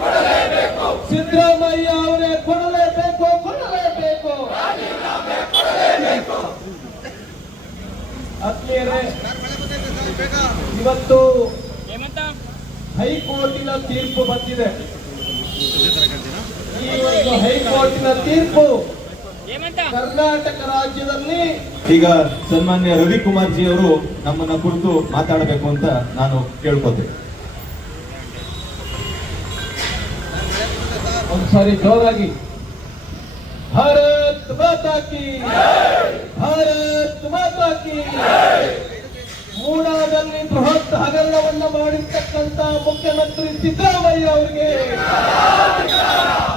ಕೊಡಲೇಬೇಕು. ಸಿದ್ದರಾಮಯ್ಯ ಅವರೇ ಕೊಡಲೇಬೇಕು. ಆತ್ಮೀಯರೇ, ಇವತ್ತು ಹೈಕೋರ್ಟಿನ ತೀರ್ಪು ಬಂದಿದೆ. ಈ ಒಂದು ಹೈಕೋರ್ಟಿನ ತೀರ್ಪು ಕರ್ನಾಟಕ ರಾಜ್ಯದಲ್ಲಿ ಈಗ ಸನ್ಮಾನ್ಯ ರವಿಕುಮಾರ್ ಜಿ ಅವರು ನಮ್ಮನ್ನ ಕುರಿತು ಮಾತಾಡಬೇಕು ಅಂತ ನಾನು ಕೇಳ್ಕೊತೇನೆ. ಒಂದ್ಸಾರಿ ಜೋರಾಗಿ ಭಾರತ್ ಮಾತಾ ಕಿ, ಭಾರತ್ ಮಾತಾ ಕಿ. ಮೂಡಾದಲ್ಲಿ ಬೃಹತ್ ಹಗರಣವನ್ನು ಮಾಡಿರ್ತಕ್ಕಂಥ ಮುಖ್ಯಮಂತ್ರಿ ಸಿದ್ದರಾಮಯ್ಯ ಅವರಿಗೆ,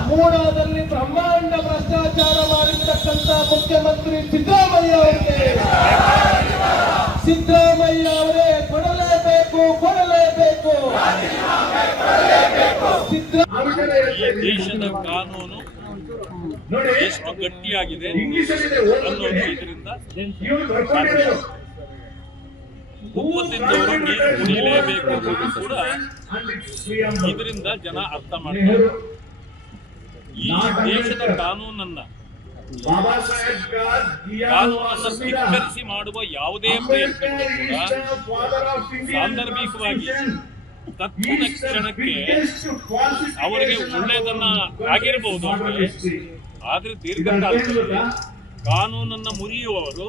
ಮೂಡಾದಲ್ಲಿ ಬ್ರಹ್ಮಾಂಡ ಭ್ರಷ್ಟಾಚಾರ ಮಾಡಿರ್ತಕ್ಕಂಥ ಮುಖ್ಯಮಂತ್ರಿ ಸಿದ್ದರಾಮಯ್ಯ ಅವರಿಗೆ, ಸಿದ್ದರಾಮಯ್ಯ ಅವರೇ ಕೊಡಲೇಬೇಕು. ದೇಶದ ಕಾನೂನು ಎಷ್ಟು ಗಟ್ಟಿಯಾಗಿದೆ ಅನ್ನೋದು ಇದರಿಂದ ಒಪ್ಪಂದಿದ್ದವರು ನೀರು ಕುಡಿಯಲೇಬೇಕು ಅನ್ನೋದು ಕೂಡ ಇದರಿಂದ ಜನ ಅರ್ಥ ಮಾಡ್ತಾರೆ. ಈ ದೇಶದ ಕಾನೂನನ್ನ ಧಿಕ್ಕರಿಸಿ ಮಾಡುವ ಯಾವುದೇ ಪ್ರಯತ್ನ ಕೂಡ ಸಾಂದರ್ಭಿಕವಾಗಿ ತಕ್ಷಣ ಕ್ಷಣಕ್ಕೆ ಅವರಿಗೆ ಒಳ್ಳೆಯದನ್ನ ಆಗಿರಬಹುದು, ಆದ್ರೆ ದೀರ್ಘಕಾಲದಲ್ಲಿ ಕಾನೂನನ್ನ ಮುರಿಯುವವರು,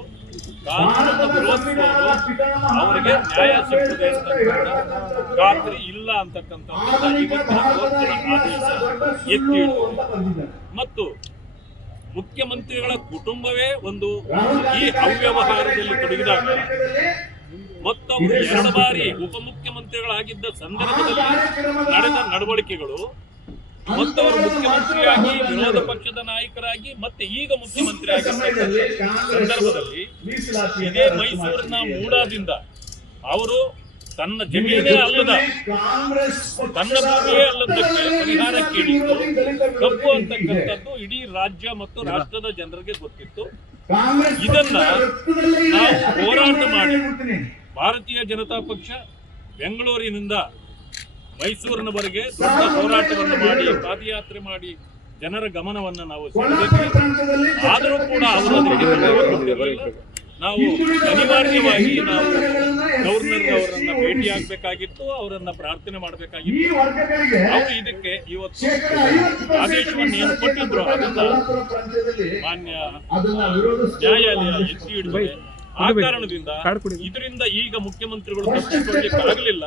ಕಾನೂನನ್ನು ವಿರೋಧಿಸುವವರು ಅವರಿಗೆ ನ್ಯಾಯ ಸಿಗ್ತದೆ ಅಂತಕ್ಕಂಥ ಖಾತ್ರಿ ಇಲ್ಲ ಅಂತಕ್ಕಂಥದ್ದನ್ನ ಇವತ್ತಿನ ಕೋರ್ಟಿನ ಆದೇಶ ಎತ್ತಿ ಹಿಡಿದಿದೆ. ಮತ್ತು ಮುಖ್ಯಮಂತ್ರಿಗಳ ಕುಟುಂಬವೇ ಒಂದು ಈ ಅವ್ಯವಹಾರದಲ್ಲಿ ತೊಡಗಿದಾಗ ಮತ್ತು ಅವರು 2 ಬಾರಿ ಉಪಮುಖ್ಯಮಂತ್ರಿಗಳಾಗಿದ್ದ ಸಂದರ್ಭದಲ್ಲಿ ನಡೆದ ನಡವಳಿಕೆಗಳು ಮತ್ತು ಅವರು ಮುಖ್ಯಮಂತ್ರಿಯಾಗಿ ವಿರೋಧ ಪಕ್ಷದ ನಾಯಕರಾಗಿ ಮತ್ತೆ ಈಗ ಮುಖ್ಯಮಂತ್ರಿ ಆಗಿದ್ದ ಸಂದರ್ಭದಲ್ಲಿ ಇದೇ ಮೈಸೂರಿನ ಮೂಡಾದಿಂದ ಅವರು ತನ್ನ ಜಮೀನೇ ಅಲ್ಲದ, ತನ್ನ ಭೂಮಿಯೇ ಅಲ್ಲದಕ್ಕೆ ಪರಿಹಾರ ಕೇಳಿದ್ದು ತಪ್ಪು ಅಂತಕ್ಕಂಥದ್ದು ಇಡೀ ರಾಜ್ಯ ಮತ್ತು ರಾಷ್ಟ್ರದ ಜನರಿಗೆ ಗೊತ್ತಿತ್ತು. ಇದನ್ನ ನಾವು ಹೋರಾಟ ಮಾಡಿ ಭಾರತೀಯ ಜನತಾ ಪಕ್ಷ ಬೆಂಗಳೂರಿನಿಂದ ಮೈಸೂರಿನವರೆಗೆ ದೊಡ್ಡ ಹೋರಾಟವನ್ನು ಮಾಡಿ, ಪಾದಯಾತ್ರೆ ಮಾಡಿ ಜನರ ಗಮನವನ್ನು ನಾವು ಸೆಳೆದಿದ್ವಿ. ಆದರೂ ಕೂಡ ಅವರು ಅದಕ್ಕೆ ಕೊಟ್ಟಿರಲಿಲ್ಲ. ನಾವು ಅನಿವಾರ್ಯವಾಗಿ ನಾವು ಗವರ್ನರ್ ಅವರನ್ನ ಭೇಟಿಯಾಗಬೇಕಾಗಿತ್ತು, ಅವರನ್ನ ಪ್ರಾರ್ಥನೆ ಮಾಡಬೇಕಾಗಿತ್ತು. ಅವರು ಇದಕ್ಕೆ ಇವತ್ತು ಆದೇಶವನ್ನು ಏನು ಕೊಟ್ಟಿದ್ರು ಅದನ್ನ ಮಾನ್ಯ ನ್ಯಾಯಾಲಯ ಎತ್ತಿ ಹಿಡಿದಿದೆ. ಆ ಕಾರಣದಿಂದ ಇದರಿಂದ ಈಗ ಮುಖ್ಯಮಂತ್ರಿಗಳು ತಪ್ಪಿಸಿಕೊಳ್ಳಲಿಕ್ಕೆ ಆಗಲಿಲ್ಲ.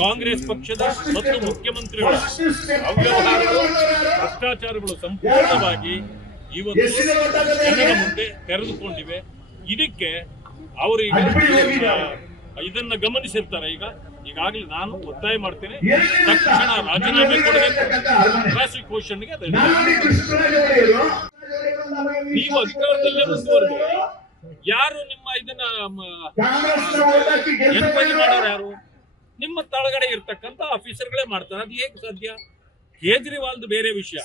ಕಾಂಗ್ರೆಸ್ ಪಕ್ಷದ ಮತ್ತು ಮುಖ್ಯಮಂತ್ರಿಗಳ ಅವ್ಯವಹಾರಗಳು, ಭ್ರಷ್ಟಾಚಾರಗಳು ಸಂಪೂರ್ಣವಾಗಿ ಇವತ್ತು ಜನರ ಮುಂದೆ ತೆರೆದುಕೊಂಡಿವೆ. ಇದಕ್ಕೆ ಅವರು ಈಗ ಇದನ್ನ ಗಮನಿಸಿರ್ತಾರೆ. ಈಗಾಗಲೇ ನಾನು ಒತ್ತಾಯ ಮಾಡ್ತೇನೆ, ತಕ್ಷಣ ರಾಜೀನಾಮೆ ಕೊಡಬೇಕು, ಪ್ರಾಸಿಕ್ಯೂಷನ್ಗೆ ನೀವು ಅಧಿಕಾರದಲ್ಲೇ ಮುಂದುವರೆದು ಯಾರು ನಿಮ್ಮ ಇದನ್ನ ಎನ್ಕ್ವೈರಿ ಮಾಡೋರು ಯಾರು? ನಿಮ್ಮ ತಳಗಡೆ ಇರ್ತಕ್ಕಂಥ ಆಫೀಸರ್ಗಳೇ ಮಾಡ್ತಾರೆ. ಅದು ಹೇಗೆ ಸಾಧ್ಯ? ಕೇಜ್ರಿವಾಲ್ದು ಬೇರೆ ವಿಷಯ.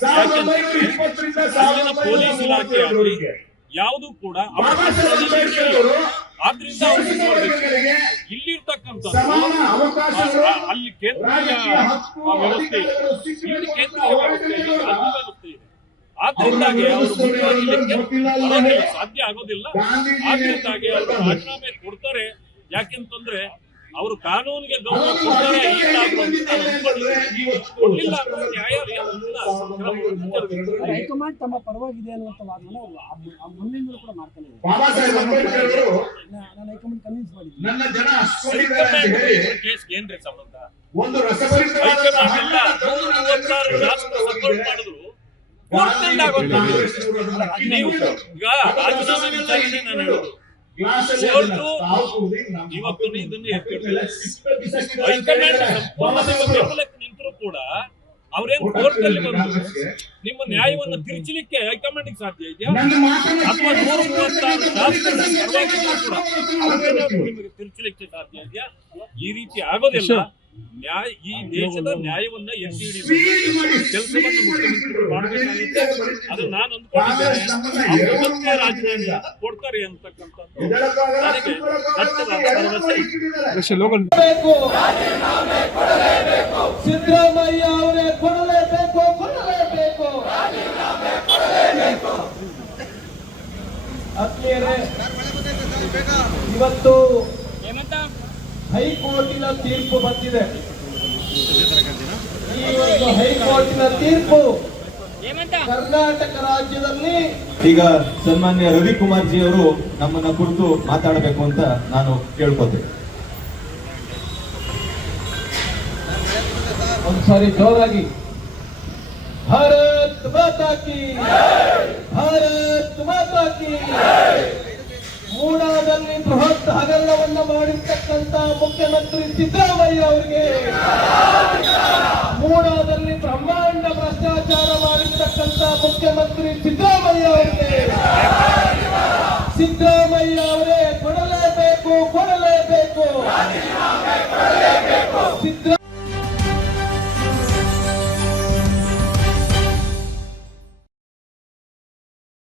ಅಲ್ಲಿನ ಪೊಲೀಸ್ ಇಲಾಖೆ ಆಗಲಿ ಯಾವುದು ಕೂಡ ಆದ್ರಿಂದ ಇಲ್ಲಿರ್ತಕ್ಕಂಥ ಅಲ್ಲಿ ಕೇಂದ್ರೀಯ ವ್ಯವಸ್ಥೆ ಇದೆ, ಇಲ್ಲಿ ಕೇಂದ್ರೀಯ ವ್ಯವಸ್ಥೆ ಇದೆ, ರಾಜ್ಯ ವ್ಯವಸ್ಥೆ ಇದೆ. ಆದ್ರಿಂದಾಗಿ ಅವರು ಮುಂದುವರಿಲಿಕ್ಕೆ ಸಾಧ್ಯ ಆಗೋದಿಲ್ಲ. ಆದ್ರಿಂದಾಗಿ ಅವರು ರಾಜೀನಾಮೆ ಕೊಡ್ತಾರೆ. ಯಾಕೆಂತಂದ್ರೆ ಅವರು ಕಾನೂನಿಗೆ ಗೌರವ ಕೊಡ್ತಾರೆ. ಹೈಕಮಾಂಡ್ ತಮ್ಮ ಪರವಾಗಿದೆ ಅನ್ನುವಂತ ವಾದವನ್ನು ಮುಂದಿನ ಕೂಡ ಮಾಡ್ತಾನೆ. ನಾನು ಹೈಕಮಾಂಡ್ ಕನ್ವಿನ್ಸ್ ಮಾಡಿದ್ದೀನಿ. ಕೇಸ್ ಏನ್ರಿ ಸಂಬಂಧ? ಮಾಡಿದ್ರು ನೀವು ಈಗ ರಾಜೀನಾಮೆ ವಿಚಾರಣೆ ನಾನು ಹೇಳುದು ಇವತ್ತು ಇದನ್ನು ಹೈಕಮಾಂಡ್ ನಿಂತರೂ ಕೂಡ ಅವ್ರೇನು ಕೋರ್ಟ್ ಅಲ್ಲಿ ಬಂದು ನಿಮ್ಮ ನ್ಯಾಯವನ್ನು ತಿರುಚಲಿಕ್ಕೆ ಹೈಕಮಾಂಡ್ ಸಾಧ್ಯ ಇದೆಯಾ? ಅಥವಾ 136 ಕೂಡ ನಿಮಗೆ ತಿರುಚಲಿಕ್ಕೆ ಸಾಧ್ಯ ಇದೆಯಾ? ಈ ರೀತಿ ಆಗೋದಿಲ್ಲ. ನ್ಯಾಯ ಈ ದೇಶದ ನ್ಯಾಯವನ್ನ ಎತ್ತಿ ಹಿಡಿಯುವ ಕೆಲಸವನ್ನು ಮುಖ್ಯಮಂತ್ರಿಗಳು ಮಾಡಬೇಕಾಗಿತ್ತು. ಅದು ನಾನು ಅಂದ್ಕೊಂಡಿದ್ದೇನೆ ರಾಜೀನಾಮೆ ಕೊಡ್ತಾರೆ ಅಂತಕ್ಕಂಥದ್ದು ನನಗೆ ದಟ್ಟವಾದ ಭರವಸೆ. ಆತ್ಮೀಯರೇ, ಇವತ್ತು ಹೈಕೋರ್ಟಿನ ತೀರ್ಪು ಬಂದಿದೆ. ಈ ಒಂದು ಹೈಕೋರ್ಟಿನ ತೀರ್ಪು ಕರ್ನಾಟಕ ರಾಜ್ಯದಲ್ಲಿ ಈಗ ಸನ್ಮಾನ್ಯ ರವಿಕುಮಾರ್ ಜಿ ಅವರು ನಮ್ಮನ್ನ ಕುರಿತು ಮಾತಾಡಬೇಕು ಅಂತ ನಾನು ಕೇಳ್ಕೊತೇನೆ. ಒಂದ್ಸಾರಿ ಜೋರಾಗಿ ಭಾರತ್ ಮಾತಾ ಕಿ, ಭಾರತ್ ಮಾತಾ ಕಿ. ಮೂಡಾದಲ್ಲಿ ಬೃಹತ್ ಹಗರಣವನ್ನು ಮಾಡಿರ್ತಕ್ಕಂಥ ಮುಖ್ಯಮಂತ್ರಿ ಸಿದ್ದರಾಮಯ್ಯ ಅವರಿಗೆ, ಮೂಡಾದಲ್ಲಿ ಬ್ರಹ್ಮಾಂಡ ಭ್ರಷ್ಟಾಚಾರ ಮಾಡಿರ್ತಕ್ಕಂಥ ಮುಖ್ಯಮಂತ್ರಿ ಸಿದ್ದರಾಮಯ್ಯ ಅವರಿಗೆ, ಸಿದ್ದರಾಮಯ್ಯ ಅವರೇ ಕೊಡಲೇಬೇಕು, ಕೊಡಲೇಬೇಕು. ಸಿದ್ದರಾಮಯ್ಯ